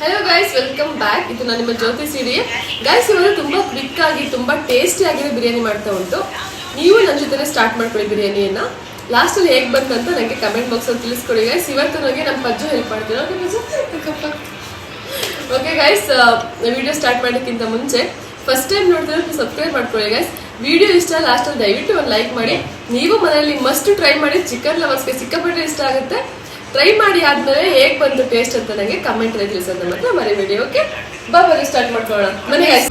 hello guys welcome back ಇದು ನಾನು ನಿಮ್ಮ ಜ್ಯೋತಿ ಸಿಡಿ गाइस ಇವಾಗ ತುಂಬಾ ಕ್ವಿಕ್ ಆಗಿ ತುಂಬಾ ಟೇಸ್ಟಿ ಆಗಿರೋ ಬಿರಿಯಾನಿ ಮಾಡ್ತಾ ಉಂಟು ನೀವು ನನ್ನ ಜೊತೆನೇ ಸ್ಟಾರ್ಟ್ ಮಾಡ್ಕೊಳ್ಳಿ ಬಿರಿಯಾನಿಯನ್ನ ಲಾಸ್ಟ್ ಅಲ್ಲಿ ಹೇಗೆ ಬಂತು ಅಂತ ನನಗೆ ಕಮೆಂಟ್ ಬಾಕ್ಸ್ ಅಲ್ಲಿ ತಿಳಿಸ್ಕೊಡಿ गाइस ಇವತ್ತು ನನಗೆ ನಮ್ಮ ಪಜ್ಜು ಹೆಲ್ಪ್ ಮಾಡ್ತಾರೆ ಓಕೆ गाइस ವಿಡಿಯೋ ಸ್ಟಾರ್ಟ್ ಮಾಡೋಕ್ಕಿಂತ ಮುಂಚೆ ಫಸ್ಟ್ ಟೈಮ್ ನೋಡ್ತಿದ್ರೆ ಸಬ್ಸ್ಕ್ರೈಬ್ ಮಾಡ್ಕೊಳ್ಳಿ गाइस ವಿಡಿಯೋ ಇಷ್ಟ ಲಾಸ್ಟ್ ಅಲ್ಲಿ ದಯವಿಟ್ಟು ಒಂದು ಲೈಕ್ ಮಾಡಿ ನೀವು ಮನೆಯಲ್ಲಿ ಮಸ್ಟ್ ಟ್ರೈ ಮಾಡಿ ಚಿಕನ್ ಲವರ್ಸ್ಗೆ ಸಿಕ್ಕಾಪಟ್ಟೆ ಇಷ್ಟ ಆಗುತ್ತೆ ಟ್ರೈ ಮಾಡಿ ಆದ್ಮೇಲೆ ಹೇಗೆ ಬಂತು ಟೇಸ್ಟ್ ಅಂತ ನನಗೆ ಕಮೆಂಟ್ ಅಲ್ಲಿ ತಿಳಿಸೋದು ಮಾತ್ರ ಮರಿಬೇಡಿ ಓಕೆ ಬನ್ನಿ ಸ್ಟಾರ್ಟ್ ಮಾಡ್ಕೊಳ್ಳೋಣ ಬನ್ನಿ गाइस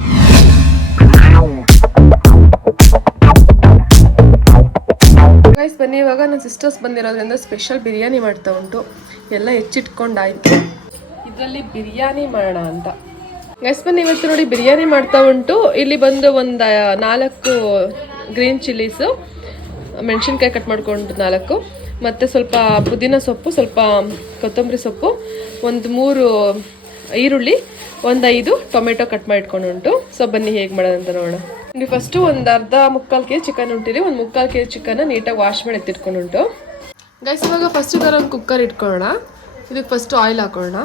गाइस ಬನ್ನಿ ಇವಾಗ ನನ್ನ ಸಿಸ್ಟರ್ಸ್ ಬಂದಿರೋದ್ರಿಂದ ಸ್ಪೆಷಲ್ ಬಿರಿಯಾನಿ ಮಾಡ್ತಾ ಉಂಟು ಎಲ್ಲ ಹೆಚ್ಚಿಟ್ಕೊಂಡಾಯ್ತು ಇದರಲ್ಲಿ ಬಿರಿಯಾನಿ ಮಾಡೋಣ ಅಂತ गाइस ಬನ್ನಿ ಇವತ್ತು ನೋಡಿ ಬಿರಿಯಾನಿ ಮಾಡ್ತಾ ಉಂಟು ಇಲ್ಲಿ ಬಂದು ಒಂದು 4 ಗ್ರೀನ್ ಚಿಲ್ಲೀಸ್ ಮೆಣಸಿನಕಾಯಿ ಕಟ್ ಮಾಡ್ಕೊಂಡು 4 ಮತ್ತು ಸ್ವಲ್ಪ ಪುದೀನ ಸೊಪ್ಪು ಸ್ವಲ್ಪ ಕೊತ್ತಂಬರಿ ಸೊಪ್ಪು ಒಂದು 3 ಈರುಳ್ಳಿ ಒಂದು 5 ಟೊಮೆಟೊ ಕಟ್ ಮಾಡಿ ಇಟ್ಕೊಂಡು ಉಂಟು ಸೊ ಬನ್ನಿ ಹೇಗೆ ಮಾಡೋದಂತ ನೋಡೋಣ ಇಲ್ಲಿ ಫಸ್ಟು ಒಂದು ಅರ್ಧ ಮುಕ್ಕಾಲು ಕೆ ಜಿ ಚಿಕನ್ ಉಂಟಿರಿ ಒಂದು ಮುಕ್ಕಾಲು ಕೆ ಜಿ ಚಿಕನ್ನ ನೀಟಾಗಿ ವಾಶ್ ಮಾಡಿ ಎತ್ತಿಟ್ಕೊಂಡು ಉಂಟು ಗೈಸ್ ಇವಾಗ ಫಸ್ಟ್ ಇದರ ಒಂದು ಕುಕ್ಕರ್ ಇಟ್ಕೊಳ್ಳೋಣ ಇದಕ್ಕೆ ಫಸ್ಟು ಆಯಿಲ್ ಹಾಕೊಳ್ಳೋಣ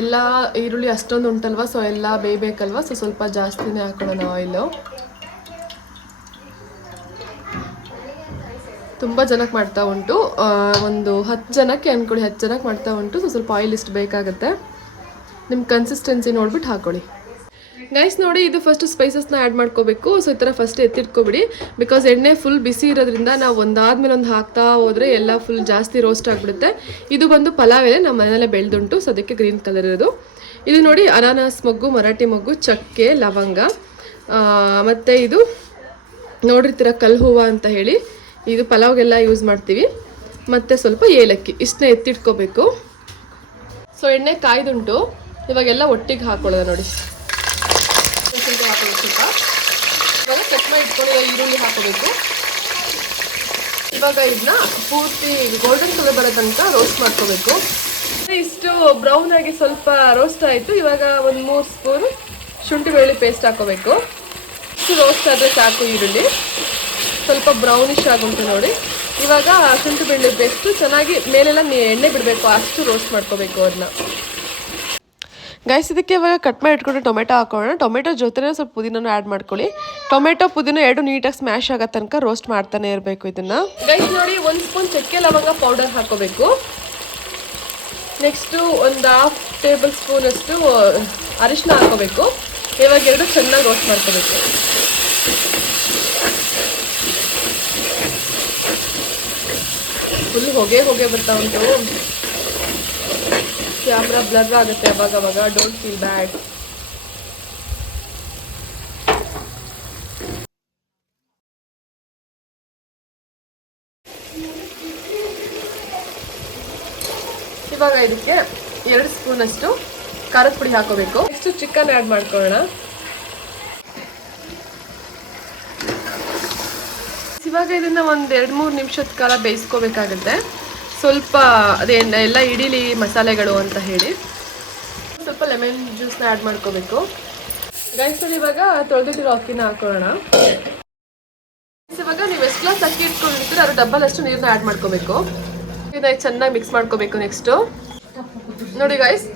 ಎಲ್ಲ ಈರುಳ್ಳಿ ಅಷ್ಟೊಂದು ಉಂಟಲ್ವ ಸೊ ಎಲ್ಲ ಬೇಯಬೇಕಲ್ವ ಸೊ ಸ್ವಲ್ಪ ಜಾಸ್ತಿನೇ ಹಾಕೊಳ್ಳೋಣ ಆಯಿಲು ತುಂಬ ಜನಕ್ಕೆ ಮಾಡ್ತಾ ಉಂಟು ಒಂದು 10 ಜನಕ್ಕೆ ಅಂದ್ಕೊಳ್ಳಿ 10 ಜನಕ್ಕೆ ಮಾಡ್ತಾ ಉಂಟು ಸೊ ಸ್ವಲ್ಪ ಆಯಿಲ್ ಇಷ್ಟು ಬೇಕಾಗುತ್ತೆ ನಿಮ್ಮ ಕನ್ಸಿಸ್ಟೆನ್ಸಿ ನೋಡ್ಬಿಟ್ಟು ಹಾಕೊಳ್ಳಿ ಗೈಸ್ ನೋಡಿ ಇದು ಫಸ್ಟ್ ಸ್ಪೈಸಸ್ನ ಆ್ಯಡ್ ಮಾಡ್ಕೋಬೇಕು ಸೊ ಈ ಥರ ಫಸ್ಟ್ ಎತ್ತಿಟ್ಕೊಬಿಡಿ ಬಿಕಾಸ್ ಎಣ್ಣೆ ಫುಲ್ ಬಿಸಿ ಇರೋದ್ರಿಂದ ನಾವು ಒಂದಾದ್ಮೇಲೆ ಒಂದು ಹಾಕ್ತಾ ಹೋದರೆ ಎಲ್ಲ ಫುಲ್ ಜಾಸ್ತಿ ರೋಸ್ಟ್ ಆಗಿಬಿಡುತ್ತೆ ಇದು ಬಂದು ಪಲಾವ್ ಎಲೆ ನಮ್ಮ ಮನೆಯಲ್ಲೇ ಬೆಳೆದುಂಟು ಸೊ ಅದಕ್ಕೆ ಗ್ರೀನ್ ಕಲರ್ ಇರೋದು ಇದು ನೋಡಿ ಅನಾನಸ್ ಮೊಗ್ಗು ಮರಾಠಿ ಮೊಗ್ಗು ಚಕ್ಕೆ ಲವಂಗ ಮತ್ತು ಇದು ನೋಡಿರ್ತೀರ ಕಲ್ಲು ಹೂವು ಅಂತ ಹೇಳಿ ಇದು ಪಲಾವ್ಗೆಲ್ಲ ಯೂಸ್ ಮಾಡ್ತೀವಿ ಮತ್ತು ಸ್ವಲ್ಪ ಏಲಕ್ಕಿ ಇಷ್ಟನ್ನ ಎತ್ತಿಟ್ಕೋಬೇಕು ಸೊ ಎಣ್ಣೆ ಕಾಯ್ದುಂಟು ಇವಾಗೆಲ್ಲ ಒಟ್ಟಿಗೆ ಹಾಕೊಳ್ಳೋದು ನೋಡಿ ಸ್ವಲ್ಪ ಹಾಕೋಬೇಕು ಇವಾಗ ಕಟ್ ಮಾಡಿ ಇಟ್ಕೊಂಡು ಈರುಳ್ಳಿ ಹಾಕೋಬೇಕು ಇವಾಗ ಇದನ್ನ ಪೂರ್ತಿ ಗೋಲ್ಡನ್ ಕಲರ್ ಬರೋ ತನಕ ರೋಸ್ಟ್ ಮಾಡ್ಕೋಬೇಕು ಇಷ್ಟು ಬ್ರೌನ್ ಆಗಿ ಸ್ವಲ್ಪ ರೋಸ್ಟ್ ಆಯಿತು ಇವಾಗ ಒಂದು 3 ಸ್ಪೂನ್ ಶುಂಠಿ ಬೆಳ್ಳುಳ್ಳಿ ಪೇಸ್ಟ್ ಹಾಕೋಬೇಕು ಇಷ್ಟು ರೋಸ್ಟ್ ಆದರೆ ಸಾಕು ಈರುಳ್ಳಿ ಸ್ವಲ್ಪ ಬ್ರೌನಿಶ್ ಆಗುಂಟು ನೋಡಿ ಇವಾಗ ಶುಂಠಿ ಬೆಳ್ಳುಳ್ಳಿ ಪೇಸ್ಟು ಚೆನ್ನಾಗಿ ಮೇಲೆಲ್ಲ ಎಣ್ಣೆ ಬಿಡಬೇಕು ಅಷ್ಟು ರೋಸ್ಟ್ ಮಾಡ್ಕೋಬೇಕು ಅದನ್ನ ಗೈಸ್ ಇದಕ್ಕೆ ಇವಾಗ ಕಟ್ ಮಾಡಿ ಇಟ್ಕೊಂಡು ಟೊಮೆಟೊ ಹಾಕೋಣ ಟೊಮೆಟೊ ಜೊತೆನೇ ಸ್ವಲ್ಪ ಪುದೀನೂ ಆ್ಯಡ್ ಮಾಡ್ಕೊಳ್ಳಿ ಟೊಮೆಟೊ ಪುದೀನ 2 ನೀಟಾಗಿ ಸ್ಮ್ಯಾಶ್ ಆಗೋ ತನಕ ರೋಸ್ಟ್ ಮಾಡ್ತಾನೆ ಇರಬೇಕು ಇದನ್ನು ಗೈಸ್ ನೋಡಿ 1 ಸ್ಪೂನ್ ಚಕ್ಕೆ ಲವಂಗ ಪೌಡರ್ ಹಾಕೋಬೇಕು ನೆಕ್ಸ್ಟು ಒಂದು 1/2 ಟೇಬಲ್ ಸ್ಪೂನ್ ಅಷ್ಟು ಅರಿಶಿನ ಹಾಕೋಬೇಕು ಇವಾಗ 2 ಚೆನ್ನಾಗಿ ರೋಸ್ಟ್ ಮಾಡ್ಕೋಬೇಕು ಫುಲ್ ಹೊಗೆ ಬರ್ತಾ ಉಂಟು ಕ್ಯಾಮ್ರಾ ಬ್ಲರ್ ಆಗುತ್ತೆ ಅವಾಗ ಡೋಂಟ್ ಫೀಲ್ ಬ್ಯಾಡ್ ಇವಾಗ ಇದಕ್ಕೆ 2 ಸ್ಪೂನ್ ಅಷ್ಟು ಖಾರದ ಪುಡಿ ಹಾಕೋಬೇಕು ನೆಕ್ಸ್ಟ್ ಚಿಕನ್ ಆ್ಯಡ್ ಮಾಡ್ಕೊಳ್ಳೋಣ ಇವಾಗ ಇದನ್ನು ಒಂದು 2-3 ನಿಮಿಷದ ಕಾಲ ಬೇಯಿಸ್ಕೋಬೇಕಾಗುತ್ತೆ ಸ್ವಲ್ಪ ಅದೇನು ಎಲ್ಲ ಇಡೀಲಿ ಮಸಾಲೆಗಳು ಅಂತ ಹೇಳಿ ಸ್ವಲ್ಪ ಲೆಮನ್ ಜ್ಯೂಸ್ನ ಆ್ಯಡ್ ಮಾಡ್ಕೋಬೇಕು ಗೈಸ್ ಇವಾಗ ತೊಳೆದಿಟ್ಟಿರೋ ಅಕ್ಕಿನ ಹಾಕೊಳ್ಳೋಣ ಇವಾಗ ನೀವು ಎಷ್ಟು ಗ್ಲಾಸ್ ಅಕ್ಕಿ ಇಟ್ಕೊಂಡಿರ್ತೀರ ಅದು ಡಬ್ಬಲ್ ಅಷ್ಟು ನೀರನ್ನ ಆ್ಯಡ್ ಮಾಡ್ಕೋಬೇಕು ಇದನ್ನ ಚೆನ್ನಾಗಿ ಮಿಕ್ಸ್ ಮಾಡ್ಕೋಬೇಕು ನೆಕ್ಸ್ಟು ನೋಡಿ ಗೈಸ್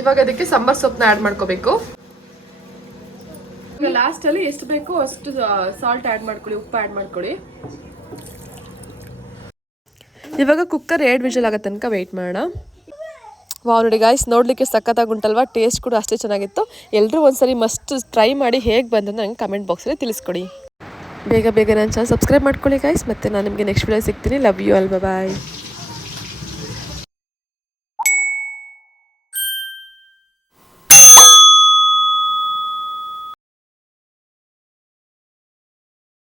ಇವಾಗ ಅದಕ್ಕೆ ಸಾಂಬಾರ್ ಸೊಪ್ಪನ್ನ ಆ್ಯಡ್ ಮಾಡ್ಕೋಬೇಕು ಈಗ ಲಾಸ್ಟಲ್ಲಿ ಎಷ್ಟು ಬೇಕೋ ಅಷ್ಟು ಸಾಲ್ಟ್ ಆ್ಯಡ್ ಮಾಡ್ಕೊಳ್ಳಿ ಉಪ್ಪು ಆ್ಯಡ್ ಮಾಡ್ಕೊಳ್ಳಿ ಇವಾಗ ಕುಕ್ಕರ್ 2 ವಿಷಲ್ ಆಗೋ ತನಕ ವೆಯ್ಟ್ ಮಾಡೋಣ ವಾವ್ ನೋಡಿ ಗಾಯ್ಸ್ ನೋಡಲಿಕ್ಕೆ ಸಖತ್ತಾಗಿ ಉಂಟಲ್ವಾ ಟೇಸ್ಟ್ ಕೂಡ ಅಷ್ಟೇ ಚೆನ್ನಾಗಿತ್ತು ಎಲ್ಲರೂ ಒಂದ್ಸರಿ ಮಸ್ಟ್ ಟ್ರೈ ಮಾಡಿ ಹೇಗೆ ಬಂದಂತ ನಂಗೆ ಕಮೆಂಟ್ ಬಾಕ್ಸಲ್ಲಿ ತಿಳಿಸ್ಕೊಡಿ ಬೇಗ ನನ್ನ ಚಾನಲ್ ಸಬ್ಸ್ಕ್ರೈಬ್ ಮಾಡ್ಕೊಳ್ಳಿ ಗಾಯ್ಸ್ ಮತ್ತು ನಾನು ನಿಮಗೆ ನೆಕ್ಸ್ಟ್ ವಿಡಿಯೋ ಸಿಗ್ತೀನಿ ಲವ್ ಯು ಆಲ್ ಬಾಯ್